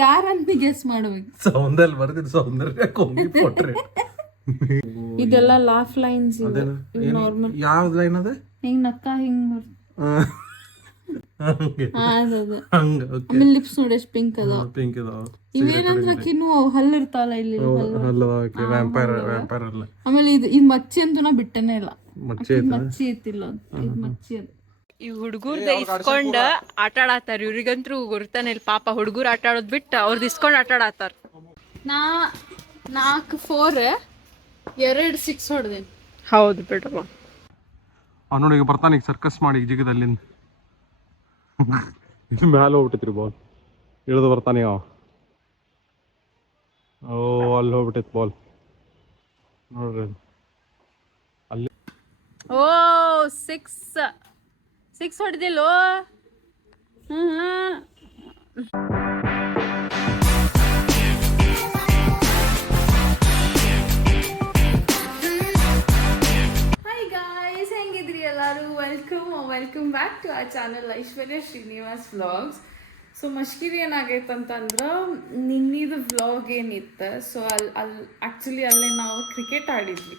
ಯಾರಂತ ಗೆಸ್ ಮಾಡ್ಬೇಕು. ಸೌಂದರ್ಯ ಬರ್ತಿದ್ ಸೌಂದರ್ಯ ಕೊಂಗಿ ಕೊಟ್ರಿ. ಇದೆಲ್ಲ ಲಾಫ್ ಲೈನ್ಸ್ ನಾರ್ಮಲ್. ಯಾವ್ದು ಲೈನ್ ಅದ? ಹಿಂಗ್ ನಕ್ಕ ಹಿಂಗ್ ಆಮೇಲೆ ಲಿಪ್ಸ್ ನೋಡಿ ಎಷ್ಟು ಪಿಂಕ್ ಅದ. ಪಿಂಕ್ ಅದಾವ. ಇವೇನಂದ್ರ ಕಿನ್ನು ಹಲ್ಲು ಇರ್ತಾವಲ್ಲ ಇಲ್ಲಿ ಆಮೇಲೆ ಇದು ಮಚ್ಚಿ ಅಂತೂ ನಾ ಬಿಟ್ಟನೇ ಇಲ್ಲ. ಮಚ್ಚಿ ಇತ್ತಿಲ್ಲ ಇದು ಮಚ್ಚಿ ಅದು. ಈ ಹುಡುಗರ್ದ ಇಸ್ಕೊಂಡ್ ಆಟ ಆಡತ್ತಾರ. ಇವ್ರಿಗಂತೂ ಗುರ್ತಾನೆ ಇಲ್ಲ ಪಾಪ. ಹುಡುಗರು ಆಟ ಆಡೋದ್ ಬಿಟ್ಟು ಅವ್ರದ್ದು ಇಸ್ಕೊಂಡ್ ಆಟ ಆಡತ್ತಾರ. 4 2 6 ಹೊಡೆದೇನೆ. ಹೌದು ಬಿಡಪ್ಪ. ನೋಡಿ ಈಗ ಬರ್ತಾನೆ ಈಗ ಸರ್ಕಸ್ ಮಾಡಿ ಈಗ ಜಿಗದಲ್ಲಿಂದ ಇದು ಮ್ಯಾಲ ಹೋಗ್ಬಿಟ್ಟೈತ್ರಿ ಬಾಲ್. ಇಳಿದು ಬರ್ತಾನೆ ಅವ. ಓ ಅಲ್ಲಿ ಹೋಗ್ಬಿಟ್ಟೈತಿ ಬಾಲ್ ನೋಡ್ರಿ ಅಲ್ಲಿ. ಓ 6 ಹೊಡೆದಿಲ್ಲೋ. ಎಲ್ಲರೂ welcome back to our channel Aishwarya Srinivas vlogs. So ಮಶ್ಕಿರಿ ಏನಾಗೈತಂತಂದ್ರೆ ನಿನ್ನಿದು ವ್ಲಾಗ್ ಏನಿತ್ತು. ಸೊ ಆ್ಯಕ್ಚುಲಿ ಅಲ್ಲೇ ನಾವು ಕ್ರಿಕೆಟ್ ಆಡಿದ್ವಿ.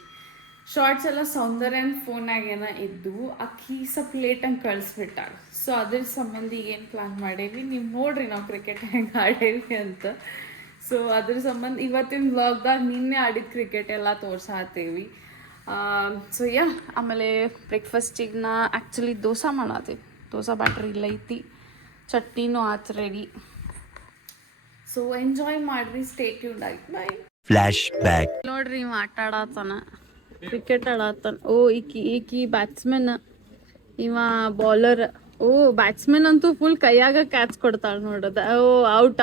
ಶಾರ್ಟ್ಸ್ ಎಲ್ಲ ಸೌಂದರ್ಯನ ಫೋನಾಗೇನ ಇದ್ದು ಅಕ್ಕಿ ಸ್ವಲ್ಪ ಲೇಟಂಗೆ ಕಳಿಸ್ಬಿಟ್ಟಾಳ. ಸೊ ಅದ್ರ ಸಂಬಂಧ ಏನು ಪ್ಲ್ಯಾನ್ ಮಾಡೇವಿ ನೀವು ನೋಡ್ರಿ ನಾವು ಕ್ರಿಕೆಟ್ ಹೆಂಗೆ ಆಡೇವಿ ಅಂತ. ಸೊ ಅದ್ರ ಸಂಬಂಧ ಇವತ್ತಿನ ವ್ಲಾಗ್ದಾಗ ನಿನ್ನೆ ಆಡಿದ ಕ್ರಿಕೆಟ್ ಎಲ್ಲ ತೋರ್ಸಾತೀವಿ. ಸೊ ಯಾ ಆಮೇಲೆ ಬ್ರೇಕ್ಫಾಸ್ಟಿಗೆ ನಾ ಆ್ಯಕ್ಚುಲಿ ದೋಸೆ ಮಾಡತ್ತೀವಿ. ದೋಸೆ ಬ್ಯಾಟ್ರಿ ಇಲ್ಲ ಐತಿ, ಚಟ್ನಿನೂ ಆತು ರೆಡಿ. ಸೊ ಎಂಜಾಯ್ ಮಾಡ್ರಿ, ಸ್ಟೇ ಟ್ಯೂನ್ಡ್ ಆಗಿ. ಬಾಯ್. Flash back. ನೋಡ್ರಿ ಇವ ಆಟ ಆಡತ್ತಾನ, ಕ್ರಿಕೆಟ್ ಆಡತ್ತಾನ. ಓ ಈಕಿ ಬ್ಯಾಟ್ಸ್ಮನ್, ಇವ ಬಾಲರ್. ಓ ಬ್ಯಾಟ್ಸ್ಮನ್ ಅಂತೂ ಫುಲ್ ಕೈಯಾಗ ಕ್ಯಾಚ್ ಕೊಡ್ತಾಳ ನೋಡೋದ. ಓ ಔಟ್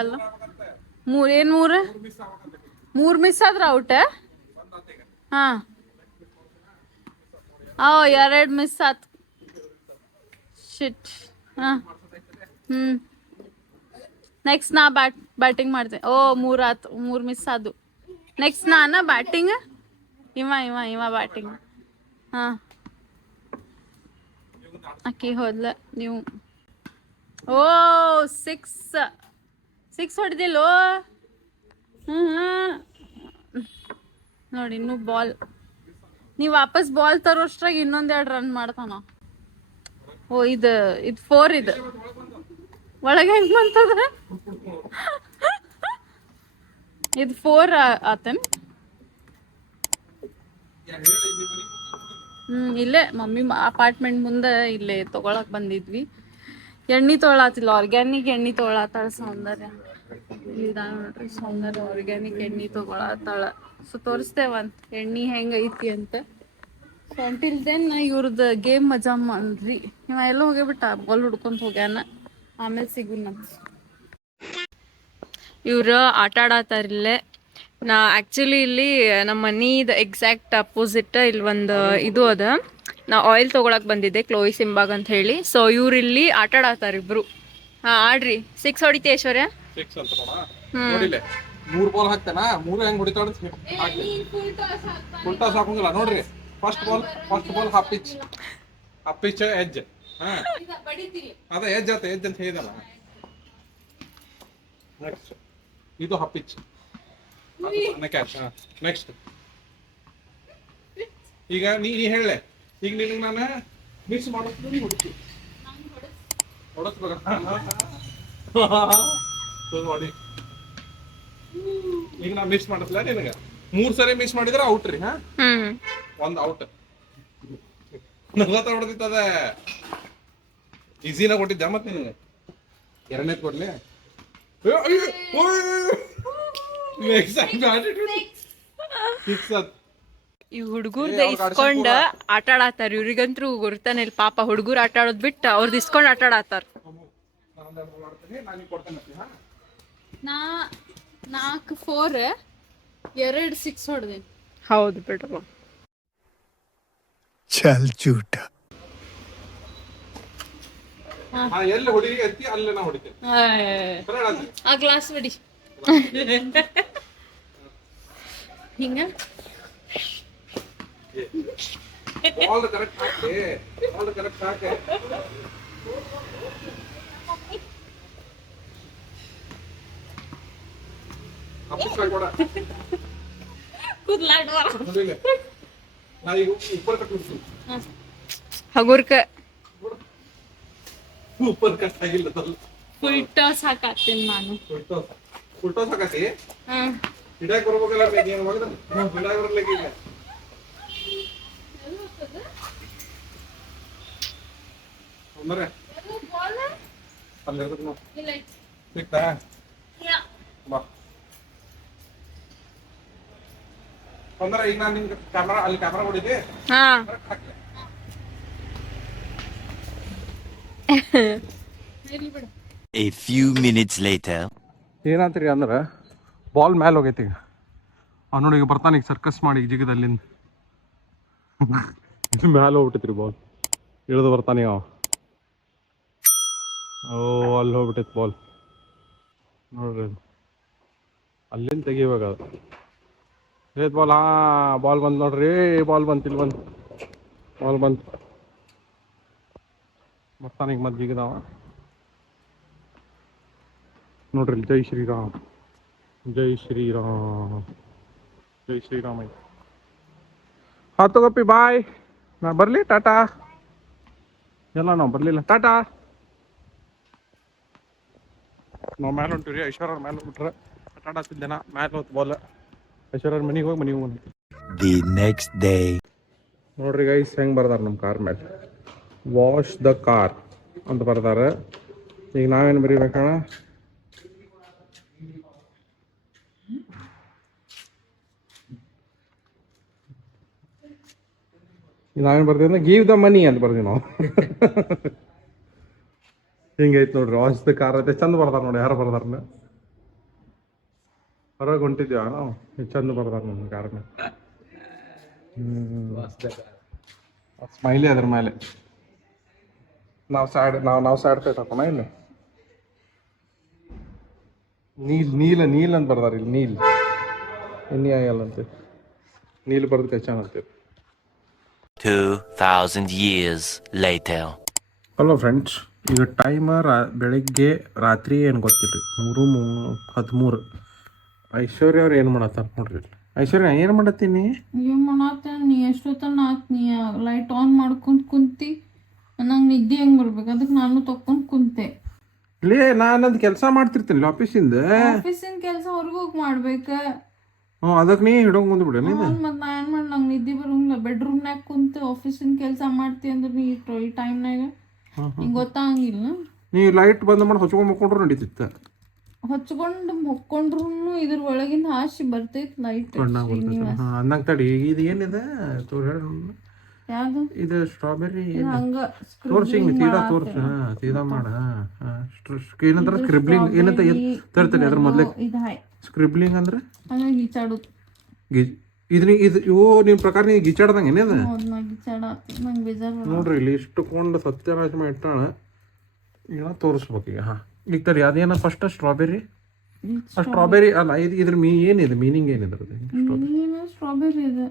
ಅಲ್ಲ. 3 ಮಿಸ್ ಆದ್ರೆ ಔಟ್. ಹಾಂ 2 ಮಿಸ್ ಆತು. ಶಿಟ್. ಹಾಂ ನೆಕ್ಸ್ಟ್ ನಾ ಬ್ಯಾಟಿಂಗ್ ಮಾಡ್ತೇನೆ. ಓ 3 ಆತು, 3 ಮಿಸ್ ಆದು. ನೆಕ್ಸ್ಟ್ ನಾನ ಬ್ಯಾಟಿಂಗ್, ಇವ ಬ್ಯಾಟಿಂಗ್. ಹಾಂ ಅಕ್ಕಿ ಹೋದ್ಲ ನೀವು. ಓ 6 ಹೊಡೆದಿಲ್ಲೋ. ನೋಡಿ ಇನ್ನೂ ಬಾಲ್. ನೀವು ವಾಪಸ್ ಬಾಲ್ ತರೋಷ್ಟ್ರಾಗ ಇನ್ನೊಂದೆರಡು ರನ್ ಮಾಡ್ತಾನ. ಓ ಇದು 4 ಇದು ಒಳಗೆ ಹೆಂಗ್ ಬಂತದ. ಇದು 4 ಆತೇನ್. ಇಲ್ಲೇ ಮಮ್ಮಿ ಅಪಾರ್ಟ್ಮೆಂಟ್ ಮುಂದೆ ಇಲ್ಲೇ ತಗೊಳಕ್ ಬಂದಿದ್ವಿ. ಎಣ್ಣೆ ತೊಗೊಳತಿಲ್ಲ, ಆರ್ಗ್ಯಾನಿಕ್ ಎಣ್ಣೆ ತೊಗೊಳತ್ತಾಳ ಸೌಂದರ್ಯ. ಇದ ನೋಡ್ರಿ ಸೌಂದರ್ಯ ಆರ್ಗ್ಯಾನಿಕ್ ಎಣ್ಣೆ ತೊಗೊಳತ್ತಾಳ. ಸೊ ತೋರಿಸ್ತೇವಂತ ಎಣ್ಣೆ ಹೆಂಗ ಐತಿ ಅಂತ. ಸೊ ಅಂಟಿಲ್ ದೆನ್ ಇವ್ರದ್ದು ಗೇಮ್ ಮಜಾ ಮಾಡ್ರಿ. ಇವ ಎಲ್ಲ ಹೋಗ್ಯಾಬಿಟ್ಟ, ಬಾಲ್ ಹುಡ್ಕೊಂತ ಹೋಗ್ಯಾನ. ಆಮೇಲೆ ಸಿಗುನ. ಇವ್ರು ಆಟ ಆಡತ್ತಾರಿಲ್ಲೇ. ನಾ ಆ್ಯಕ್ಚುಲಿ ಇಲ್ಲಿ ನಮ್ಮ ಮನೀದು ಎಕ್ಸಾಕ್ಟ್ ಅಪೋಸಿಟ್ ಇಲ್ಲಿ ಒಂದು ಇದು ಅದ. ನಾ ಆಯಿಲ್ ತೊಗೊಳಕ್ಕೆ ಬಂದಿದ್ದೆ ಕ್ಲೋಯಿ ಸಿಂಬಾಗ್ ಅಂತ ಹೇಳಿ. ಸೊ ಇವ್ರು ಇಲ್ಲಿ ಆಟ ಆಡತ್ತಾರ ಇಬ್ರು. ಹಾಂ ಆಡ್ರಿ. 6 ಹೊಡಿತಿ ಐಶ್ವರ್ಯ. 6 ಅಂತ ನೋಡಿಲ್ಲ. 3 ಬಾಲ್ ಹಾಕ್ತಾನ, 3 ಹೆಂಗ್ ಹೊಡಿತಾಳ ಫುಲ್ ಟಾಸ್ ಹಾಕಂಗಿಲ್ಲ ನೋಡ್ರಿ. First ball half pitch edge. ಅದ ಎಡ್ಜ್ ಅಂತ ಹೇಳಿದಲ್ಲ. ನೆಕ್ಸ್ಟ್ ಇದು ಹಾಫ್ ಪಿಚ್ ಕ್ಯಾಚ್. ನೆಕ್ಸ್ಟ್ ಈಗ ನೀ ಹೇಳೆ. ಈಗ ನಿನಗೆ ನಾನು ಮಿಸ್ ಮಾಡೋದು ಹೊಡಿತೀವಿ ನೋಡಿ. ಈಗ ನಾ ಮಿಸ್ ಮಾಡಿಸ್ಲ ನಿನಗೆ 3 ಸರಿ ಮಿಸ್ ಮಾಡಿದ್ರೆ ಔಟ್ ರೀ. ಹಾ 1 ಔಟ್. ನಗತ ಹೊಡೆದಿತ್ತದ ಈಸಿನ ಕೊಟ್ಟಿದ್ದ. ಮತ್ತೆ ನಿನಗೆ 2ನೇ ಕೊಡ್ಲಿ. ಈ ಹುಡುಗರ್ದ ಇಸ್ಕೊಂಡ್ ಆಟ ಆಡತ್ತಾರ. ಇವ್ರಿಗಂತೂ ಗುರ್ತಾನೆ ಇಲ್ಲ ಪಾಪ. ಹುಡುಗರು ಆಟ ಆಡೋದ್ ಬಿಟ್ಟು ಅವ್ರದ್ದು ಇಸ್ಕೊಂಡ್ ಆಟ ಆಡತ್ತಾರ. 4 2 6 ಹೊಡೆದೇನೆ. ಹೌದು ಬಿಡಪ್ಪ. ಚಲ್ ಚೂಟ. ಎಲ್ಲಿ ಹೊಡಿ ಎತ್ತಿ ಅಲ್ಲೇ ನಾ ಹೊಡಿತೇನೆ. ಆ ಗ್ಲಾಸ್ ಹೊಡಿ ಹಿಂಗ. ಬಾಲ್ ಕರೆಕ್ಟ್ ಹಾಕಿ. ಹಪ್ಪಿಸ್ಲಾಗ ಕೊಡ ಕೂದ್ಲಾಡುವ ನೋಡಿಲ್ಲ ನಾ ಈಗ ಉಪ್ಪರ್ ಕಟ್ ಬಿಡ್ತೀನಿ ಹಗುರ್ಕ ಉಪ್ಪರ್ ಕಟ್ ಆಗಿಲ್ಲ ತಲ್ಲ ಫುಲ್ ಟಾಸ್ ಹಾಕತ್ತೀನಿ ನಾನು. ಫುಲ್ಟೋ ಸಾಕತಿ ಹ್ಮ್ ಹಿಡಿಯಾಕ ಬರ್ಬೇಕಲ್ಲ ಏನು ಮಾಡಿದ ಹಿಡಿಯಾಕ ಬರ್ಲಿಕ್ಕೆ ಇಲ್ಲ ಅಂದ್ರೆ ಅಲ್ಲಿರ್ತದೆ ನೋಡಿ ಸಿಕ್ತಾ ಬಾ ಅಂದ್ರೆ ಈಗ ನಾನು ನಿಮ್ಗೆ ಕ್ಯಾಮ್ರಾ ಅಲ್ಲಿ ಕ್ಯಾಮ್ರಾ ಹೊಡಿದೆ ಹಾ A few minutes later. ಏನಾತ್ರಿ ಅಂದ್ರೆ ಬಾಲ್ ಮ್ಯಾಲೆ ಹೋಗೈತಿ ಈಗ ನೋಡಿ ಈಗ ಬರ್ತಾನೆ ಈಗ ಸರ್ಕಸ್ ಮಾಡಿ ಈಗ ಜಿಗದಲ್ಲಿಂದ ಮ್ಯಾಲೆ ಹೋಗ್ಬಿಟ್ಟೈತ್ರಿ ಬಾಲ್ ಇಳಿದು ಬರ್ತಾನೆ ಅವ ಓ ಅಲ್ಲಿ ಹೋಗ್ಬಿಟ್ಟೈತಿ ಬಾಲ್ ನೋಡ್ರಿ ಅಲ್ಲಿಂದ ತೆಗಿವಾಗ ಅದು ಏತ್ ಬಾಲ್ ಬಾಲ್ ಬಂತು ನೋಡ್ರಿ ಬಾಲ್ ಬಂತು ಇಲ್ಲಿ ಬಂತು ಬಾಲ್ ಬಂತು ಬರ್ತಾನೆ ಈಗ ಮತ್ತೆ ಜಿಗದವ ನೋಡ್ರಿ ಇಲ್ಲಿ ಜೈ ಶ್ರೀರಾಮ್ ಜೈ ಶ್ರೀರಾಮ್ ಜೈ ಶ್ರೀರಾಮ್ ಐತಿ ತಗೋಪಿ ಬಾಯ್ ನಾ ಬರ್ಲಿ ಟಾಟಾ ಎಲ್ಲ ನಾವು ಬರ್ಲಿಲ್ಲ ಟಾಟಾ ನಾವು ಮ್ಯಾಲೆ ಹೊಂಟಿವ್ರಿ ಐಶ್ವರ್ಯ ಮ್ಯಾಲೆ ಹೋಗ್ಬಿಟ್ರೆ ಟಾಟಾ ತಿಂದೇನ ಮ್ಯಾಲೆ ಹೋತ್ ಬಾಲ್ ಐಶ್ವರ್ಯ ಮನೆಗೆ ಹೋಗಿ ಮನೆಗೆ ಹೋಗಿ The next day. ನೋಡ್ರಿ ಗೈಸ್ ಹೆಂಗೆ ಬರ್ದಾರ ನಮ್ಮ ಕಾರ್ ಮೇಲೆ ವಾಶ್ ದ ಕಾರ್ ಅಂತ ಬರ್ದಾರ ಈಗ ನಾವೇನು ಬರೀಬೇಕಣ್ಣ ನಾವೇನು ಬರ್ತೀವಿ ಅಂದ್ರೆ ಗಿವ್ ದ ಮನಿ ಅಂತ ಬರ್ತೀವಿ ನಾವು ಹಿಂಗೈತೆ ನೋಡ್ರಿ ವಾಶ್ ದ ಕಾರ್ ಐತೆ ಚಂದ ಬರ್ದಾರ ನೋಡಿ ಯಾರು ಬರ್ದಾರ ಹೊರಗೆ ಹೊಂಟಿದ್ವಿ ನಾವು ಚಂದ ಬರ್ದಾರ ನಮ್ಮ ಕಾರ್ ಮೇಲೆ ಸ್ಮೈಲಿ ಅದ್ರ ಮೇಲೆ ನಾವು ಸೈಡ್ ಫೈಟ್ ಹಾಕೋಣ ಇಲ್ಲಿ ನೀಲ್ ಅಂತ ಬರ್ದಾರ ಇಲ್ಲಿ ನೀಲ್ ಎಣ್ಣೆ ಆಗಲ್ಲ ಅಂತ ನೀಲ್ ಬರ್ದು ಕೈ ಅಂತೀವಿ 2000 years later. ಹಲೋ ಫ್ರೆಂಡ್ಸ್ ಈಗ ಟೈಮರ್ ಬೆಳಿಗ್ಗೆ ರಾತ್ರಿ ಏನು ಗೊತ್ತಿಲ್ಲ 3:13 ಐಶ್ವರ್ಯ ಅವ್ರು ಏನು ಮಾಡತ್ತಾರ ನೋಡ್ರಿ ಐಶ್ವರ್ಯ ಏನು ಮಾಡತ್ತೀನಿ ಏನ್ ಮಾಡತ್ತ ನೀ ಎಷ್ಟೊತ್ತನ ನೀ ಲೈಟ್ ಆನ್ ಮಾಡ್ಕೊಂಡ್ ಕುಂತಿ ನಂಗೆ ನಿದ್ದೆ ಹೆಂಗ್ ಬರ್ಬೇಕು ಅದಕ್ಕೆ ನಾನು ತಕೊಂಡ್ ಕುಂತೆ ನಾನದು ಕೆಲಸ ಮಾಡ್ತಿರ್ತೀನಿ ಆಫೀಸಿಂದ ಆಫೀಸಿನ ಕೆಲಸ ಹೊರಗೋಗಿ ಮಾಡ್ಬೇಕ ಅದಕ್ಕೆ ನೀ ಹಿಡೋಂಗ್ ಬಂದ್ಬಿಡ ಮತ್ ನಾ ಏನ್ ಮಾಡಿ ನಂಗೆ ನಿದ್ದೆ ಬರೋಂಗಿಲ್ಲ ಬೆಡ್ರೂಮ್ನಾಗ ಕುಂತ ಆಫೀಸಿನ ಕೆಲಸ ಮಾಡ್ತಿ ಅಂದ್ರೆ ನೀ ಈ ಟೈಮ್ನಾಗ ಹಿಂಗೆ ಗೊತ್ತಾಗಂಗಿಲ್ಲ ನೀ ಲೈಟ್ ಬಂದ್ ಮಾಡಿ ಹೊಚ್ಕೊಂಡ್ ಮಕ್ಕೊಂಡ್ರು ನಡೀತಿತ್ತ ಹಚ್ಕೊಂಡು ಹೊಕ್ಕೊಂಡ್ರು ಇದ್ರ ಒಳಗಿಂದ ಹಾಸಿ ಬರ್ತೈತಿ ಲೈಟ್ ಅನ್ನಂಗ್ ತಡಿ ಇದು ಏನಿದೆ ಯಾವ್ದು ಇದು ಸ್ಟ್ರಾಬೆರಿ ಹಂಗ ತೋರ್ಸಿ ತೋರ್ಸ ತೀದಾ ಮಾಡ ಏನಂತಾರ ಸ್ಕ್ರಿಬ್ಲಿಂಗ್ ಏನಂತ ತರ್ತೀನಿ ಅದ್ರ ಮೊದ್ಲೇ ಇದು ಸ್ಕ್ರಿಬ್ಲಿಂಗ್ ಅಂದ್ರೆ ಹಂಗ ಗೀಚಾಡುದು ಇದು ನಿಮ್ ಪ್ರಕಾರ ನೀವು ಗಿಚಾಡ್ದಂಗ ಏನಿದೆ ನಂಗೆ ಬೇಜಾರು ನೋಡ್ರಿ ಇಲ್ಲಿ ಇಷ್ಟುಕೊಂಡು ಸತ್ಯನಾಶ ಮಾಡಿ ಇಟ್ಟಾಳ ಏನೋ ತೋರಿಸ್ಬೇಕು ಈಗ ಈಗ ತಡಿ ಅದೇನ ಫಸ್ಟ್ ಸ್ಟ್ರಾಬೆರಿ ಅಲ್ಲ ಇದ್ರ ಏನಿದೆ ಮೀನಿಂಗ್ ಏನಿದ್ರದ್ದು ಸ್ಟ್ರಾಬೆರಿ ಇದೆ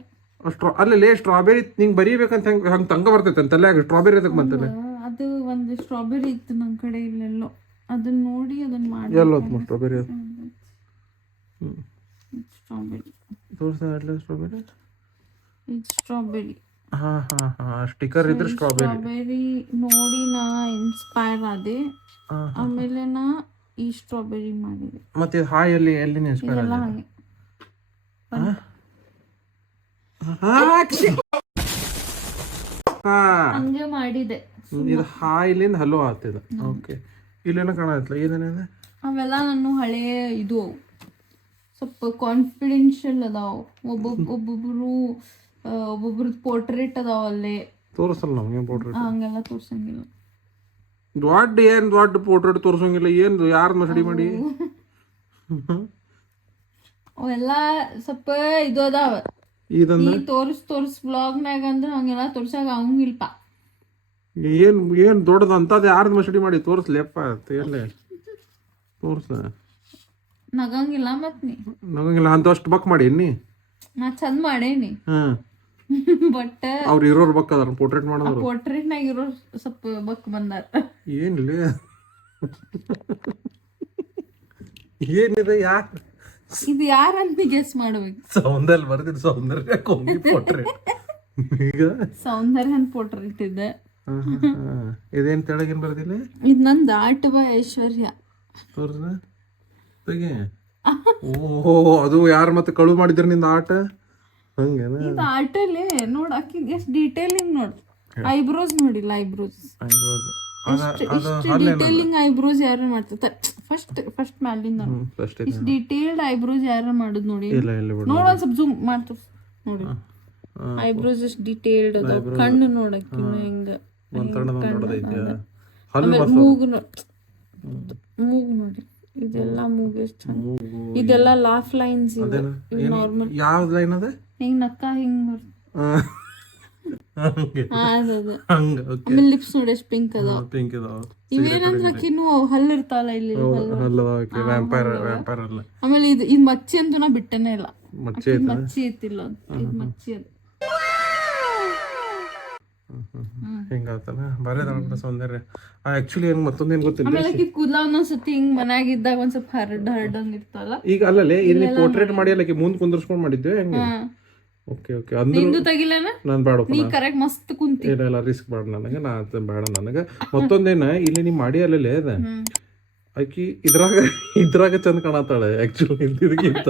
ಅಲ್ಲೇ ಸ್ಟ್ರಾಬೆರಿ ನಿಂಗೆ ಬರೀಬೇಕಂತ ಹಂಗೆ ತಂಗ ಬರ್ತೈತೆ ಅಂತಲ್ಲ ಸ್ಟ್ರಾಬೆರಿ ಅದಕ್ಕೆ ಬಂತಲ್ಲ ಅದು ಒಂದು ಸ್ಟ್ರಾಬೆರಿ ಇತ್ತು ನನ್ನ ಕಡೆ ಇಲ್ಲೆಲ್ಲೋ ಅದನ್ನ ನೋಡಿ ಅದನ್ನ ಮಾಡಿ ಎಲ್ಲೋತ್ ಸ್ಟ್ರಾಬೆರಿ ಅದು ಸ್ಟ್ರಾಬೆರಿ ತೋರಿಸ ಸ್ಟ್ರಾಬೆರಿ ಇದು ಸ್ಟ್ರಾಬೆರಿ ಸ್ಟಿಕರ್ ಇದ್ರೆ ಸ್ಟ್ರಾಬೆರಿ ನೋಡಿ ನಾ ಇನ್ಸ್ಪೈರ್ ಆದೆ ಆಮೇಲೆ ನಾ ಈ ಸ್ಟ್ರಾಬೆರಿ ಮಾಡಿದೆ ಮತ್ತೆ ಹಾಯ್ ಎಲ್ಲಿ ಇನ್ಸ್ಪೈರ್ ಎಲ್ಲ ಹಾಗೆ ಹಂಗೆ ಮಾಡಿದೆ ಇದು ಹಾಯ್ಲಿಂದ ಹಲೋ ಆಗ್ತಿದೆ ಓಕೆ ಇಲ್ಲೇನೋ ಕಾಣತ್ತಲ್ಲ ಏನೇನಿದೆ ಅವೆಲ್ಲ ನಾನು ಹಳೆ ಇದು ಸ್ವಲ್ಪ ಕಾನ್ಫಿಡೆನ್ಷಿಯಲ್ ಅದಾವ ಒಬ್ಬೊಬ್ರದ್ದು ಪೋರ್ಟ್ರೇಟ್ ಅದಾವ ಅಲ್ಲೇ ತೋರಿಸಲ್ಲ ನಮ್ಗೆ ಪೋರ್ಟ್ರೇಟ್ ಹಂಗೆಲ್ಲ ತೋರ್ಸಂಗಿಲ್ಲ ದೊಡ್ಡ ಪೋರ್ಟ್ರೇಟ್ ತೋರ್ಸಂಗಿಲ್ಲ ಏನು ಯಾರನ್ನ ಸ್ಟಡಿ ಮಾಡಿ ಅವೆಲ್ಲ ಸ್ವಲ್ಪ ಇದು ಅದಾವ ಈ ತೋರ್ಸ್ ಬ್ಲಾಗ್ನಾಗ ಅಂದ್ರೆ ಹಂಗೆಲ್ಲ ತೋರ್ಸಾಗ ಅವಂಗಿಲ್ಪ ಏನ್ ದೊಡ್ಡದು ಅಂತದ್ ಯಾರ್ದು ಸ್ಟಡಿ ಮಾಡಿ ತೋರಿಸ್ಲೇಪ್ಪ ಎಲ್ಲೇ ತೋರ್ಸ ನಗಂಗಿಲ್ಲ ಮತ್ ನೀ ನಗಂಗಿಲ್ಲ ಅಂತ ಅಷ್ಟು ಬಕ್ ಮಾಡಿ ನೀ ನಾ ಚಂದ ಮಾಡೇನಿ ಬಟ್ ಅವ್ರು ಇರೋರು ಬಕ್ ಅದಾರ ಪೋರ್ಟ್ರೇಟ್ ಮಾಡೋರು ಪೋರ್ಟ್ರೇಟ್ನಾಗ ಇರೋ ಸ್ವಲ್ಪ ಬಕ್ ಬಂದಾರ ಏನಿಲ್ಲ ಏನಿದೆ ಇದು ಯಾರಂತ ಗೆಸ್ ಮಾಡ್ಬೇಕು. ಸೌಂದರ್ಯ ಬರ್ತಿದ್ದು ಸೌಂದರ್ಯ ಕೊಂಗಿ ಕೊಟ್ರೆ ಈಗ ಸೌಂದರ್ಯ ಅಂತ ಪೋಟ್ರ್ ಇಟ್ಟಿದ್ದೆ. ಇದೇನ್ ತೆಳಗೇನ್ ಬರ್ದಿಲ್ಲ ಇದು ನಂದು ಆರ್ಟ್ ಬೈ ಐಶ್ವರ್ಯ. ತೋರ್ಸ ತೆಗೆ. ಓಹೋ ಅದು ಯಾರು ಮತ್ತೆ ಕಳು ಮಾಡಿದ್ರ ನಿಂದ ಆಟ ಹಂಗೇನ. ಇದು ಆರ್ಟಲ್ಲಿ ನೋಡ್ ಅಕ್ಕಿ ಎಷ್ಟು ಡೀಟೇಲಿಂಗ್ ನೋಡ್. ಐಬ್ರೋಸ್ ನೋಡಿಲ್ಲ, ಐಬ್ರೋಸ್ ಇಷ್ಟು ಡೀಟೇಲಿಂಗ್ ಐಬ್ರೋಸ್ ಯಾರು ಮಾಡ್ತಾರೆ ಫಸ್ಟ್ ಮ್ಯಾಲಿಂದ ಇಷ್ಟು ಡೀಟೇಲ್ಡ್ ಐಬ್ರೋಸ್ ಯಾರು ಮಾಡುದು ನೋಡಿ. ನೋಡ ಒಂದ್ ಸ್ವಲ್ಪ ಜೂಮ್ ಮಾಡ್ತೇವೆ ನೋಡಿ. ಐಬ್ರೋಸ್ ಎಷ್ಟು ಡೀಟೇಲ್ಡ್ ಅದಾವ. ಕಣ್ಣು ನೋಡಕ್ಕೆ ಹೆಂಗ, ಆಮೇಲೆ ಮೂಗು ನೋಡಿ. ಇದೆಲ್ಲ ಮೂಗು ಎಷ್ಟು ಚಂದ. ಇದೆಲ್ಲ ಲಾಫ್ ಲೈನ್ಸ್ ನಾರ್ಮಲ್. ಯಾವ ಲೈನ್ ಅದ ಹಿಂಗ್ ನಕ್ಕ ಹಿಂಗ್ ಆಮೇಲೆ ಲಿಪ್ಸ್ ನೋಡಿ ಎಷ್ಟು ಪಿಂಕ್ ಅದಾವ. ಪಿಂಕ್ ಇದಾವ. ಇವೇನಂದ್ರ ಅಕ್ಕಿನೂ ಹಲ್ಲು ಇರ್ತಾವಲ್ಲ ಇಲ್ಲಿ. ವ್ಯಾಂಪೈರ್ ಅಲ್ಲ. ಆಮೇಲೆ ಇದು ಮಚ್ಚಿ ಅಂತೂ ನಾ ಬಿಟ್ಟನೇ ಇಲ್ಲ. ಮಚ್ಚಿ ಐತಿಲ್ಲ, ಇದು ಮಚ್ಚಿ ಅದು. ಹಿಂಗಾತಲ್ಲ ಬರೇ ಸೌಂದರ್ಯ. ಆಕ್ಚುಲಿ ಏನ್ ಮತ್ತೊಂದೇನ್ ಗೊತ್ತಿಲ್ಲ. ಆಮೇಲೆ ಅಕ್ಕಿ ಕೂದಲ ಒಂದೊಂದ್ಸತಿ ಹಿಂಗ್ ಮನ್ಯಾಗಿದ್ದಾಗ ಒಂದ್ ಸ್ವಲ್ಪ ಹರಡಂಗ್ ಇರ್ತಾವಲ್ಲ. ಈಗ ಅಲ್ಲೇ ಇಲ್ಲಿ ಪೋರ್ಟ್ರೇಟ್ ಮಾಡಿ ಅಲ್ಲ ಮುಂದ್ ಕುಂದರ್ಸ್ಕೊಂಡ್ ಮಾಡಿದ್ದೆ ಹೆಂಗೆ. ಓಕೆ ಓಕೆ ನಿಂದು ತೆಗಿಲೇನ ನಾನು ಬೇಡಪ್ಪ. ನೀ ಕರೆಕ್ಟ್ ಮಸ್ತ್ ಕುಂತಿ. ಇಲ್ಲ ರಿಸ್ಕ್ ಬೇಡ ನನಗೆ. ನಾ ಬೇಡ ನನಗೆ. ಮತ್ತೊಂದೇನ ಇಲ್ಲಿ ನೀ ಮಾಡಿ ಅಲ್ಲೇ ಅದ ಆಕಿ ಇದ್ರಾಗ ಚಂದ ಕಾಣತ್ತಾಳೆ ಆಕ್ಚುಲಿ ಇದಕ್ಕಿಂತ.